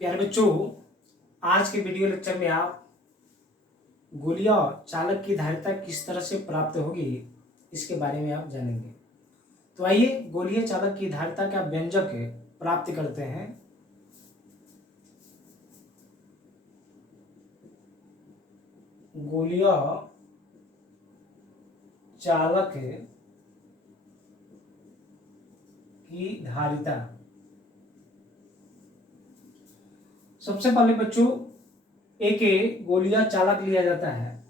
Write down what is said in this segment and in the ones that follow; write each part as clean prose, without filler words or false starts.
प्यारे बच्चों, आज के वीडियो लेक्चर में आप गोलियां चालक की धारिता किस तरह से प्राप्त होगी इसके बारे में आप जानेंगे। तो आइए गोलीय चालक की धारिता का व्यंजक प्राप्त करते हैं। गोलीय चालक की धारिता। सबसे पहले बच्चों एक गोलीय चालक लिया जाता है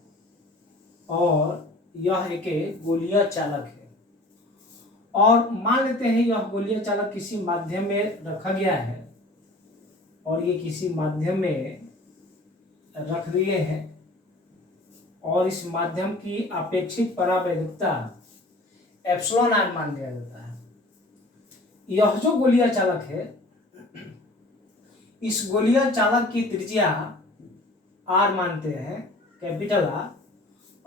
और यह एक गोलीय चालक है और मान लेते हैं यह गोलीय चालक किसी माध्यम में रखा गया है और ये किसी माध्यम में रख दिए हैं और इस माध्यम की अपेक्षित परावैद्युता एप्सिलॉन आर मान लिया जाता है। यह जो गोलीय चालक है, इस गोलीय चालक की त्रिज्या आर मानते हैं, कैपिटल आर,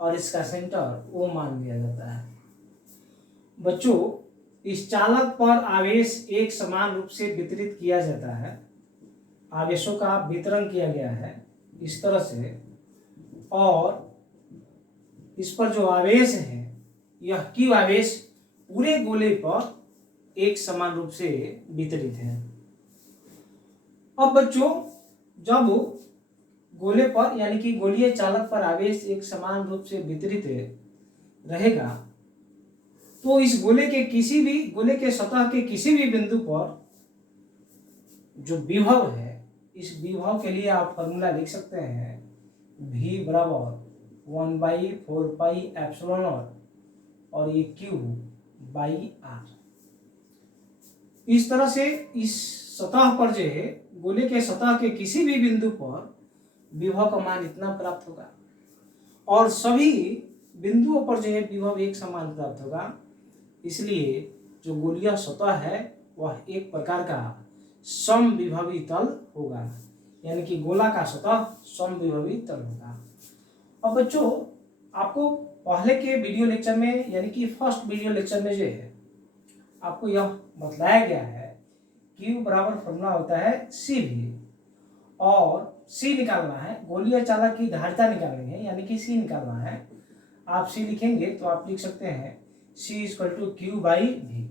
और इसका सेंटर ओ मान लिया जाता है। बच्चों, इस चालक पर आवेश एक समान रूप से वितरित किया जाता है। आवेशों का वितरण किया गया है इस तरह से, और इस पर जो आवेश है यह क्यू आवेश पूरे गोले पर एक समान रूप से वितरित है। अब बच्चों, जब गोले पर यानी कि गोलीय चालक पर आवेश एक समान रूप से वितरित रहेगा तो इस गोले के सतह के किसी भी बिंदु पर जो विभव है, इस विभव के लिए आप फॉर्मूला लिख सकते हैं V बराबर 1/4 एप्सिलॉन नॉट और ये Q बाई R। इस तरह से इस सतह पर जो है, गोले के सतह के किसी भी बिंदु पर विभव का मान इतना प्राप्त होगा और सभी बिंदुओं पर जो है विभव एक समान प्राप्त होगा। इसलिए जो गोलीय सतह है वह एक प्रकार का समविभवी तल होगा, यानी कि गोला का सतह समविभवी तल होगा। अब बच्चों, आपको पहले के वीडियो लेक्चर में यानी कि फर्स्ट वीडियो लेक्चर में जो है आपको यह बतलाया गया है Q बराबर फॉर्मूला होता है CV और C निकालना है, गोलीय चालक की धारिता निकालनी है यानी कि C निकालना है। आप C लिखेंगे तो आप लिख सकते हैं C = Q बाई V।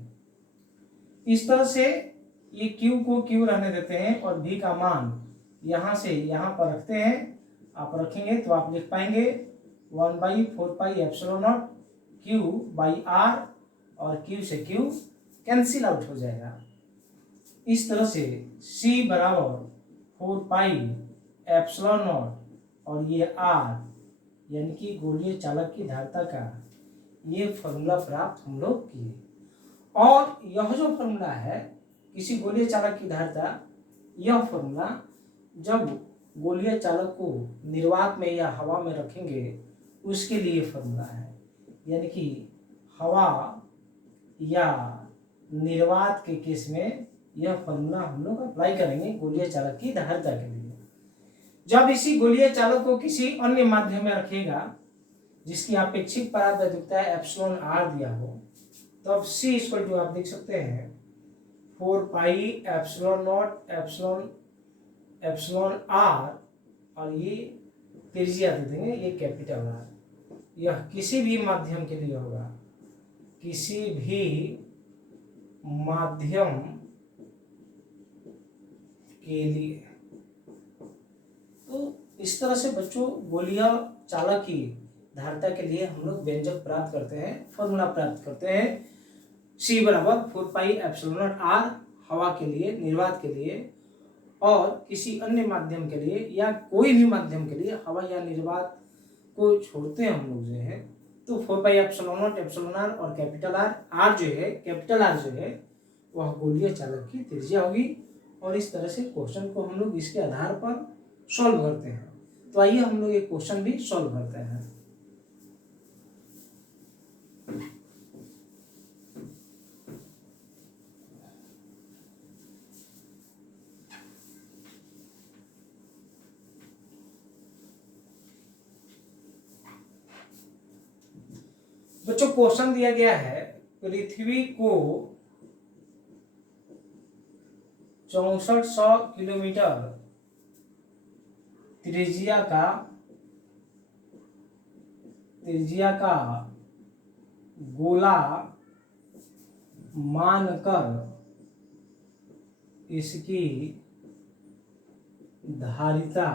इस तरह से ये Q को Q रहने देते हैं और V का मान यहाँ से यहाँ पर रखते हैं। आप रखेंगे तो आप लिख पाएंगे 1/4 epsilon not Q by R और Q से Q कैंसिल आउट हो जाएगा। इस तरह से C बराबर 4 एप्सिलॉन नॉट और ये R यानी कि गोलीय चालक की धारिता का ये फॉर्मूला प्राप्त हम लोग किए। और यह जो फॉर्मूला है किसी गोलीय चालक की धारिता, यह फॉर्मूला जब गोलीय चालक को निर्वात में या हवा में रखेंगे उसके लिए फॉर्मूला है, यानी कि हवा या निर्वात के केस में यह फॉर्मूला हम लोग अप्लाई करेंगे गोलीय चालक की धारिता के लिए। जब इसी गोलीय चालक को किसी अन्य माध्यम में रखेगा जिसकी अपेक्षित परावैद्युता एप्सिलॉन आर दिया हो, तब C = आप देख सकते हैं 4 एप्सिलॉन नॉट एप्सिलॉन आर और ये त्रिज्या दे देंगे, ये कैपिटल आर। यह किसी भी माध्यम के लिए होगा, किसी भी माध्यम के लिए। तो इस तरह से बच्चों गोलीय चालक की धारिता के लिए हम लोग व्यंजक प्राप्त करते हैं, फॉर्मूला प्राप्त करते हैं। C बराबर 4 एप्सिलॉन नॉट R हवा के लिए, निर्वात के लिए, और किसी अन्य माध्यम के लिए या कोई भी माध्यम के लिए हवा या निर्वात को छोड़ते हैं हम लोग जो है, तो 4 एप्सिलॉन नॉट एप्सिलॉन R और कैपिटल R जो है, कैपिटल R जो है वह गोलीय चालक की त्रिज्या होगी। और इस तरह से क्वेश्चन को हम लोग इसके आधार पर सॉल्व करते हैं। तो आइए हम लोग एक क्वेश्चन भी सॉल्व करते हैं। बच्चों, क्वेश्चन दिया गया है पृथ्वी को 6400 किलोमीटर त्रिज्या का गोला मानकर इसकी धारिता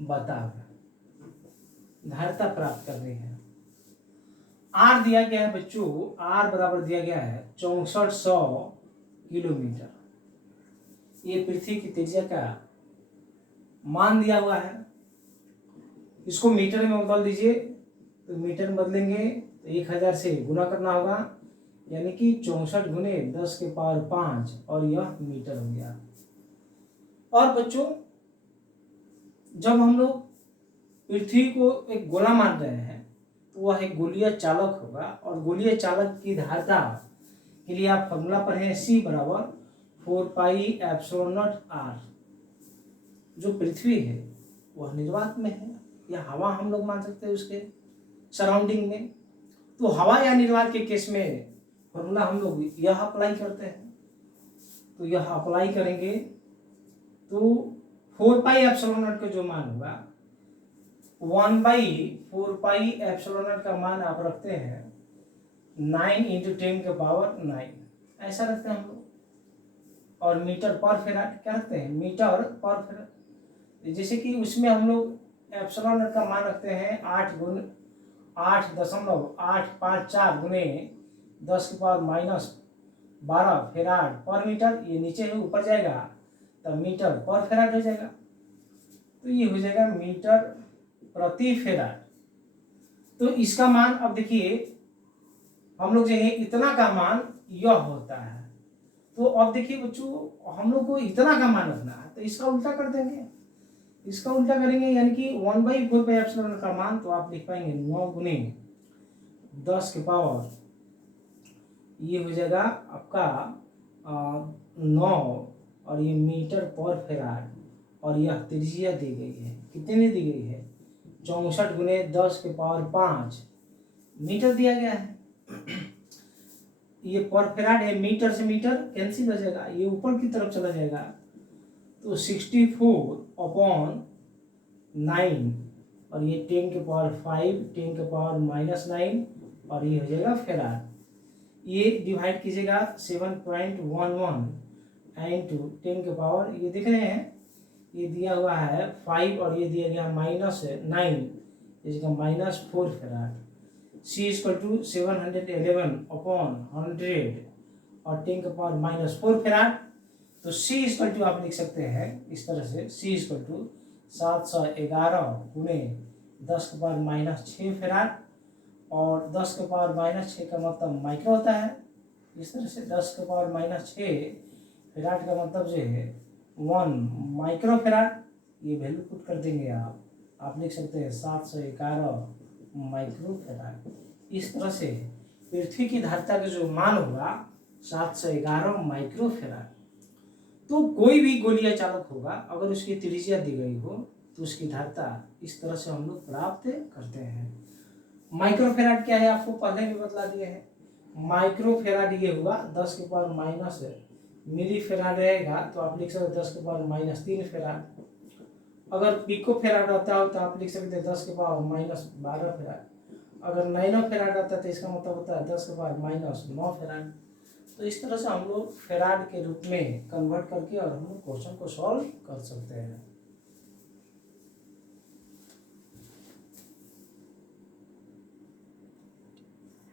बतावे। धारिता प्राप्त करनी है। आर दिया गया है बच्चों, आर बराबर दिया गया है 6400 किलोमीटर। ये पृथ्वी की त्रिज्या का मान दिया हुआ है। इसको मीटर में बदल दीजिए, तो मीटर में बदलेंगे तो 1000 से गुना करना होगा, यानी कि 64 गुने 10 के पावर 5 और यह मीटर हो गया। और बच्चों जब हम लोग पृथ्वी को एक गोला मान रहे हैं तो वह एक गोलीय चालक होगा, और गोलीय चालक की धारिता के लिए आप फॉर्मूला पढ़े C बराबर 4πε0r। जो पृथ्वी है वह निर्वात में है, या हवा हम लोग मान सकते हैं उसके सराउंडिंग में। तो हवा या निर्वात के केस में फॉर्मूला हम लोग यह अप्लाई करते हैं। तो यह अप्लाई करेंगे तो 4πε0 का जो मान होगा 1/4πε0 का मान आप रखते हैं 9 × 10 के पावर 9, ऐसा रखते हैं हम लोग। और मीटर पर फेराड क्या रखते हैं, मीटर पर फेराड। जैसे कि उसमें हम लोग एप्सिलॉन का मान रखते हैं 8.854 गुने 10 के पावर -12 फेराड पर मीटर। ये नीचे है ऊपर जाएगा तब मीटर पर फेराड हो जाएगा। तो ये हो जाएगा मीटर प्रति फेराड। तो इसका मान अब देखिए हम लोग जो है इतना का मान यह होता है। तो अब देखिए बच्चों हम लोग को इतना का मान रखना है, तो इसका उल्टा कर देंगे। इसका उल्टा करेंगे यानी कि 1/4πε का मान तो आप लिख पाएंगे 9 गुने 10 के पावर, ये हो जाएगा आपका 9, और ये मीटर पर फेराड। और यह त्रिज्या दी गई है, कितनी दी गई है 64 गुने 10 के पावर 5 मीटर दिया गया है। ये पर फेराड है, मीटर से मीटर कैंसिल हो जाएगा, ये ऊपर की तरफ चला जाएगा। तो 64/9 और ये 10 के पावर 5 10 के पावर -9 और ये हो जाएगा फेराड। ये डिवाइड कीजिएगा 7.11 इंटू 10 के पावर, ये देख रहे हैं ये दिया हुआ है 5 और ये दिया गया -9, इसका -4 फेराड। C = 711/100 और 10 के पावर -4 फेराड। तो C = आप लिख सकते हैं इस तरह से, C = 711 गुने 10 के पावर -6 फेराड। और 10 के पावर -6 का मतलब माइक्रो होता है। इस तरह से 10 के पावर -6 फेराड का मतलब जो है 1 माइक्रो फेराड। ये वैल्यू पुट कर देंगे आप लिख सकते हैं 711 माइक्रो फेराड। इस तरह से पृथ्वी की धारिता का जो मान होगा 711 माइक्रो फेराड। तो कोई भी गोलीय चालक होगा अगर उसकी त्रिज्या दी गई हो तो उसकी धारिता इस तरह से हम लोग प्राप्त करते हैं। माइक्रो फेराड क्या है आपको पहले भी बतला दिए हैं। माइक्रो फेराड ये हुआ 10 के पावर माइनस मिली फेराड रहेगा तो आप लिख सकते 10 के पावर -3 फेराड। अगर पिको फेराड रहता हो तो आप लिख सकते हैं 10 के पावर -12 फेराड। अगर नैनो फेराड रहता है तो इसका मतलब होता है 10 के पावर -9 फेराड। तो इस तरह से हम लोग फेराड के रूप में कन्वर्ट करके और हम लोग क्वेश्चन को सॉल्व कर सकते हैं।